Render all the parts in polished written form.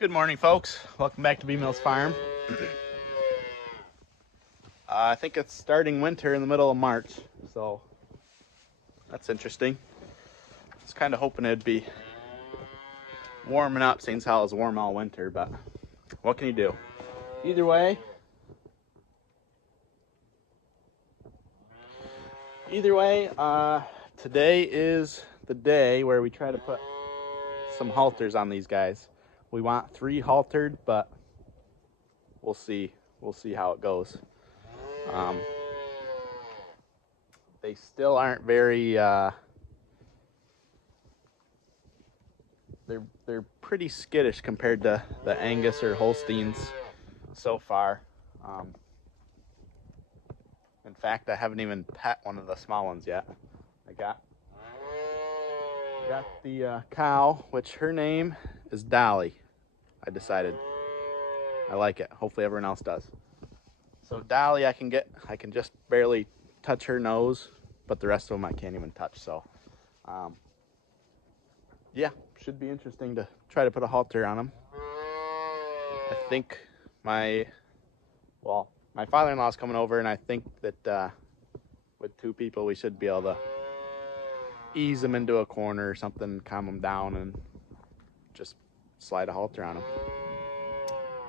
Good morning, folks. Welcome back to B Mills Farm. I think it's starting winter in the middle of March, so that's interesting. I was kind of hoping it'd be warming up, seeing how it was warm all winter, but what can you do? Either way, today is the day where we try to put some halters on these guys. We want 3 haltered, but we'll see. We'll see how it goes. They still aren't very. They're pretty skittish compared to the Angus or Holsteins so far. In fact, I haven't even pet one of the small ones yet. I got the cow, which her name is Dolly. I decided I like it. Hopefully everyone else does. So Dolly, I can just barely touch her nose, but the rest of them I can't even touch. So, yeah, should be interesting to try to put a halter on them. I think my father-in-law's coming over, and I think that with 2 people we should be able to ease them into a corner or something, calm them down, and just slide a halter on them.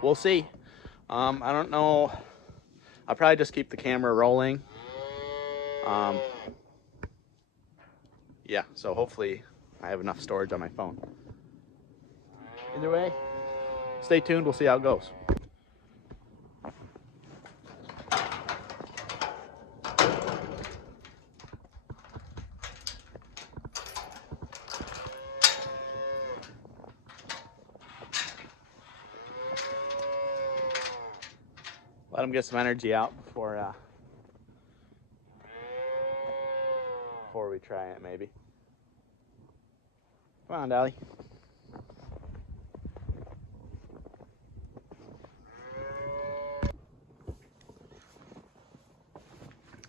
We'll see. I don't know. I'll probably just keep the camera rolling. Yeah, so hopefully I have enough storage on my phone. Either way, stay tuned. We'll see how it goes. Let them get some energy out before we try it, maybe. Come on, Dolly.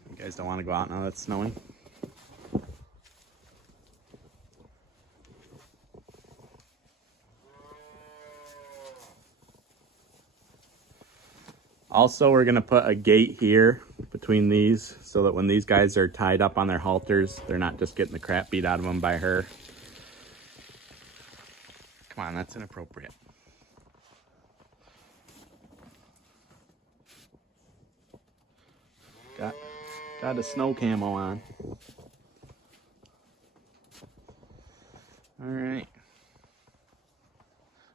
You guys don't want to go out now that it's snowing? Also, we're going to put a gate here between these so that when these guys are tied up on their halters, they're not just getting the crap beat out of them by her. Come on, that's inappropriate. Got a snow camo on. All right.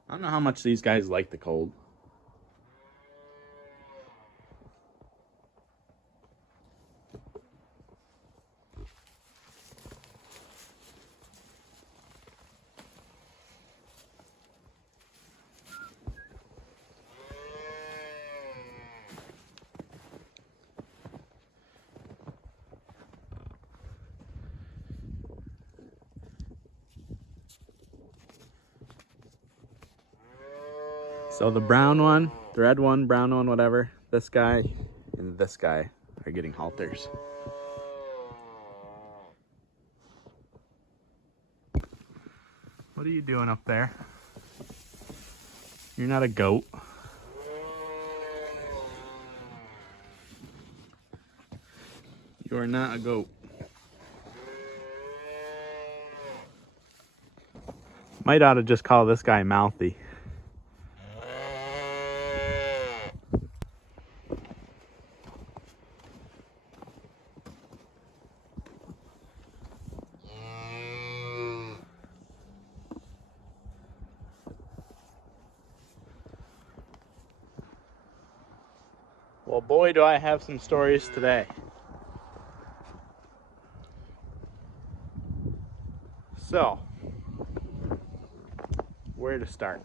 I don't know how much these guys like the cold. So the brown one, the red one, brown one, whatever, this guy and this guy are getting halters. What are you doing up there? You're not a goat. You are not a goat. Might ought to just call this guy Mouthy. Well, boy, do I have some stories today. So, where to start?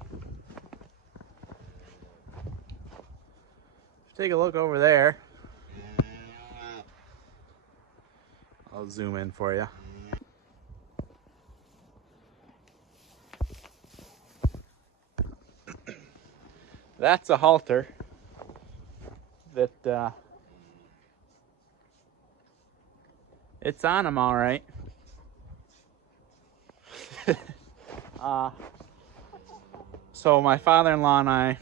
Take a look over there. I'll zoom in for you. That's a halter that it's on him all right. So my father-in-law and I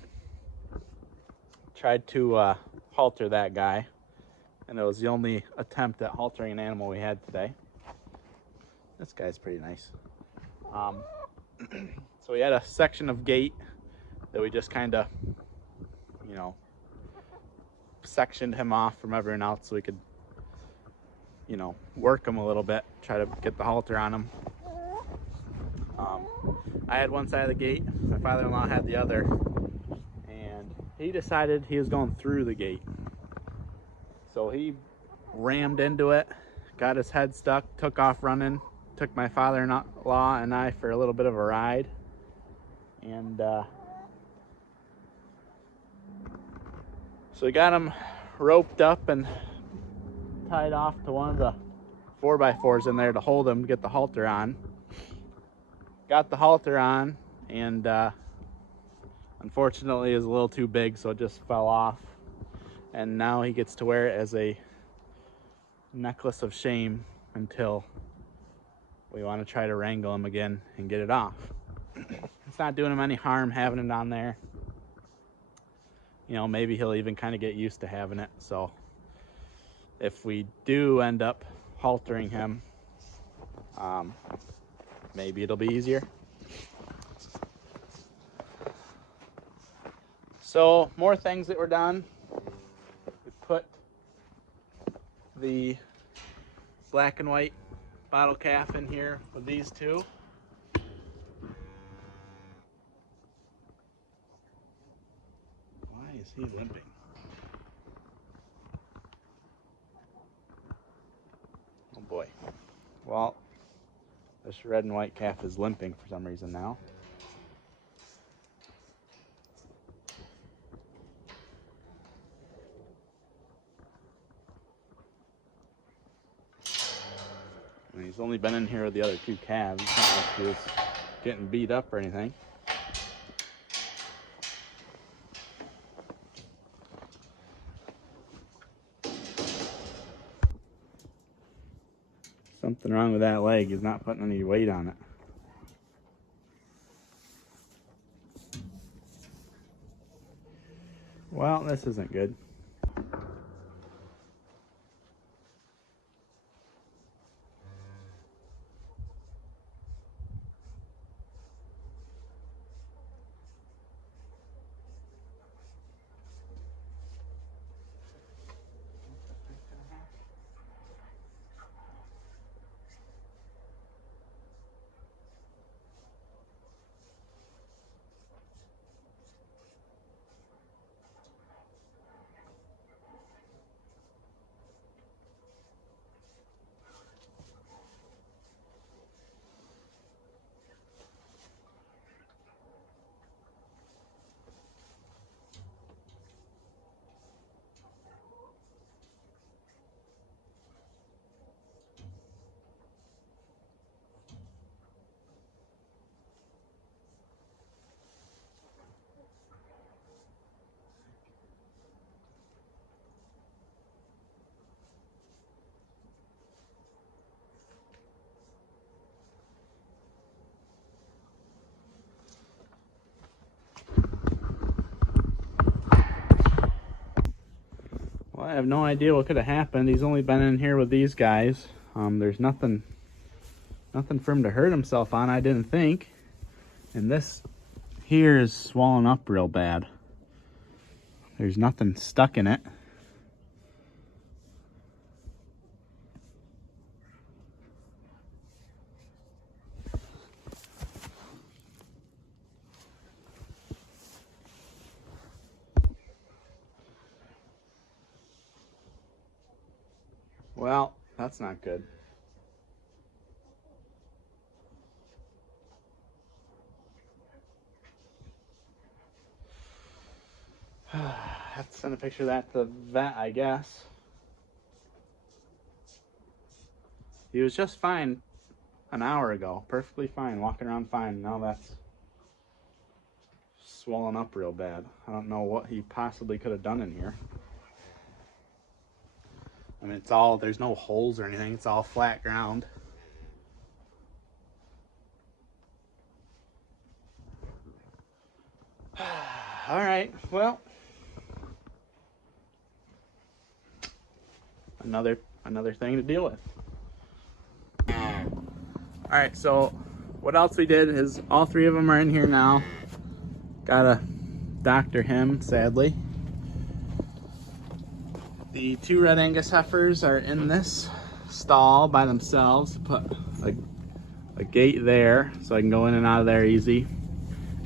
tried to halter that guy, and it was the only attempt at haltering an animal we had today. This guy's pretty nice. So we had a section of gate that we just kind of, you know, sectioned him off from everyone else so we could, you know, work him a little bit, try to get the halter on him. I had one side of the gate, my father-in-law had the other, and he decided he was going through the gate. So he rammed into it, got his head stuck, took off running, took my father-in-law and I for a little bit of a ride, and so we got him roped up and tied off to one of the 4x4s in there to hold him to get the halter on. Got the halter on, and unfortunately it was a little too big, so it just fell off, and now he gets to wear it as a necklace of shame until we want to try to wrangle him again and get it off. It's not doing him any harm having it on there. You know, maybe he'll even kind of get used to having it. So if we do end up haltering him, maybe it'll be easier. So more things that were done. We put the black and white bottle calf in here with these two. Why is he limping? Oh boy. Well, this red and white calf is limping for some reason now. And he's only been in here with the other two calves. It's not like he was getting beat up or anything. Something wrong with that leg. He's not putting any weight on it. Well, this isn't good. Well, I have no idea what could have happened. He's only been in here with these guys. There's nothing for him to hurt himself on, I didn't think. And this here is swollen up real bad. There's nothing stuck in it. Well, that's not good. Have to send a picture of that to the vet, I guess. He was just fine an hour ago, perfectly fine, walking around fine. Now that's swollen up real bad. I don't know what he possibly could have done in here. I mean, there's no holes or anything. It's all flat ground. All right, well, another thing to deal with. All right, so what else we did is all three of them are in here now. Gotta doctor him, sadly. The two Red Angus heifers are in this stall by themselves. Put a gate there so I can go in and out of there easy,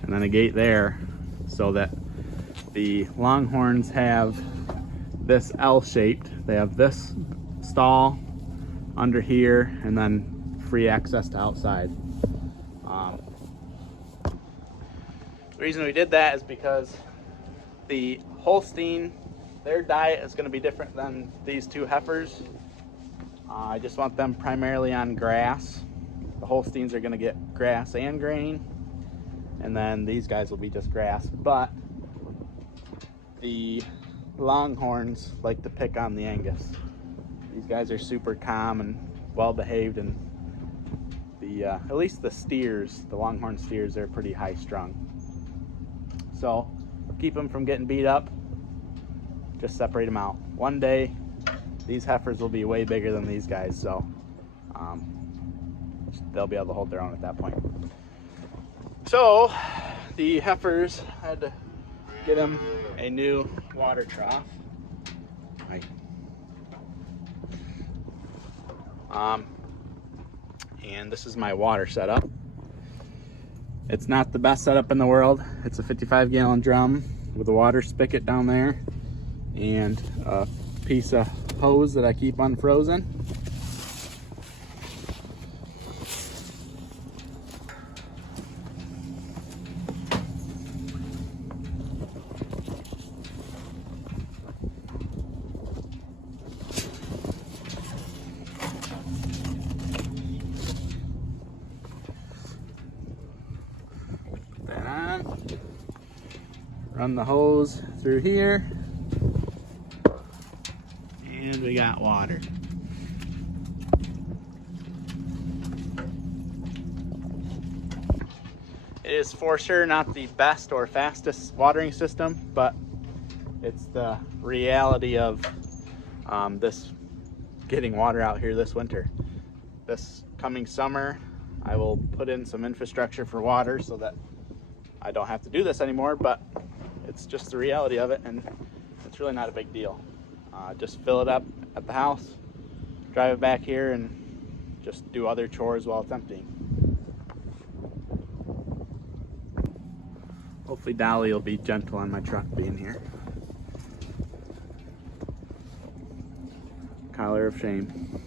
and then a gate there so that the Longhorns have this L-shaped. They have this stall under here and then free access to outside. The reason we did that is because the Holstein, their diet is going to be different than these two heifers. I just want them primarily on grass. The Holsteins are going to get grass and grain, and then these guys will be just grass. But the Longhorns like to pick on the Angus. These guys are super calm and well behaved, and the at least the steers, the Longhorn steers, they're pretty high strung. So keep them from getting beat up, just separate them out. One day these heifers will be way bigger than these guys, so they'll be able to hold their own at that point. So the heifers had to get them a new water trough. Right. And this is my water setup. It's not the best setup in the world. It's a 55-gallon drum with a water spigot down there and a piece of hose that I keep unfrozen. Run the hose through here, and we got water. It is for sure not the best or fastest watering system, but it's the reality of this getting water out here this winter. This coming summer, I will put in some infrastructure for water so that I don't have to do this anymore, but it's just the reality of it, and it's really not a big deal. Just fill it up at the house, drive it back here, and just do other chores while it's emptying. Hopefully Dolly will be gentle on my truck being here. Collar of shame.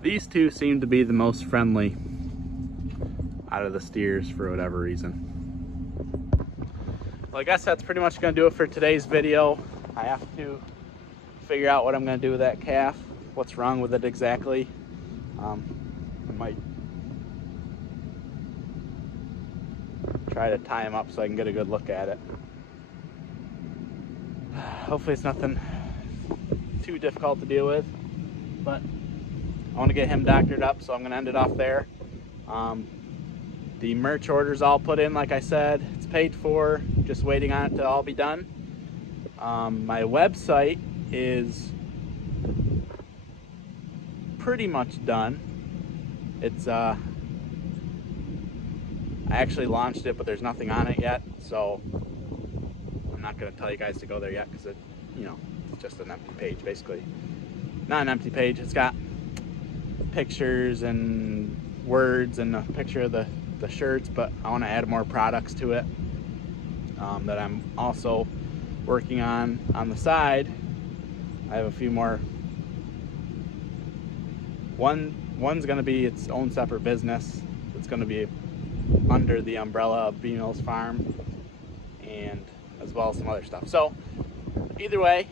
These two seem to be the most friendly out of the steers for whatever reason. Well, I guess that's pretty much going to do it for today's video. I have to figure out what I'm going to do with that calf, what's wrong with it exactly. I might try to tie him up so I can get a good look at it. Hopefully it's nothing too difficult to deal with, but I want to get him doctored up, so I'm going to end it off there. The merch order's all put in, like I said. It's paid for, just waiting on it to all be done. My website is pretty much done. It's I actually launched it, but there's nothing on it yet, so I'm not going to tell you guys to go there yet, because it's just an empty page, basically. Not an empty page. It's got pictures and words and a picture of the shirts, but I want to add more products to it that I'm also working on the side. I have a few more. One's going to be its own separate business. It's going to be under the umbrella of B Mills Farm, and as well as some other stuff. So either way,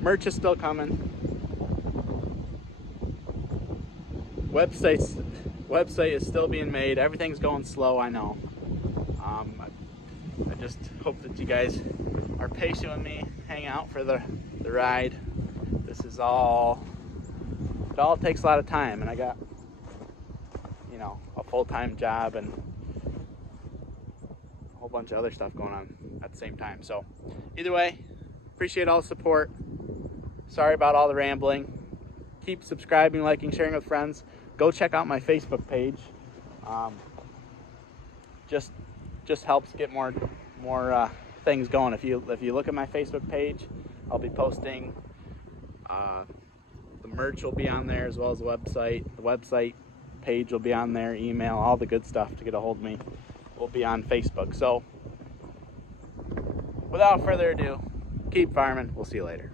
merch is still coming. Website is still being made. Everything's going slow, I know. I just hope that you guys are patient with me, hang out for the ride. It all takes a lot of time, and I got a full-time job and whole bunch of other stuff going on at the same time. So either way, appreciate all the support. Sorry about all the rambling. Keep subscribing, liking, sharing with friends. Go check out my Facebook page. Just helps get more things going. If you look at my Facebook page, I'll be posting. The merch will be on there, as well as the website. The website page will be on there. Email, all the good stuff to get a hold of me will be on Facebook. So without further ado, keep farming. We'll see you later.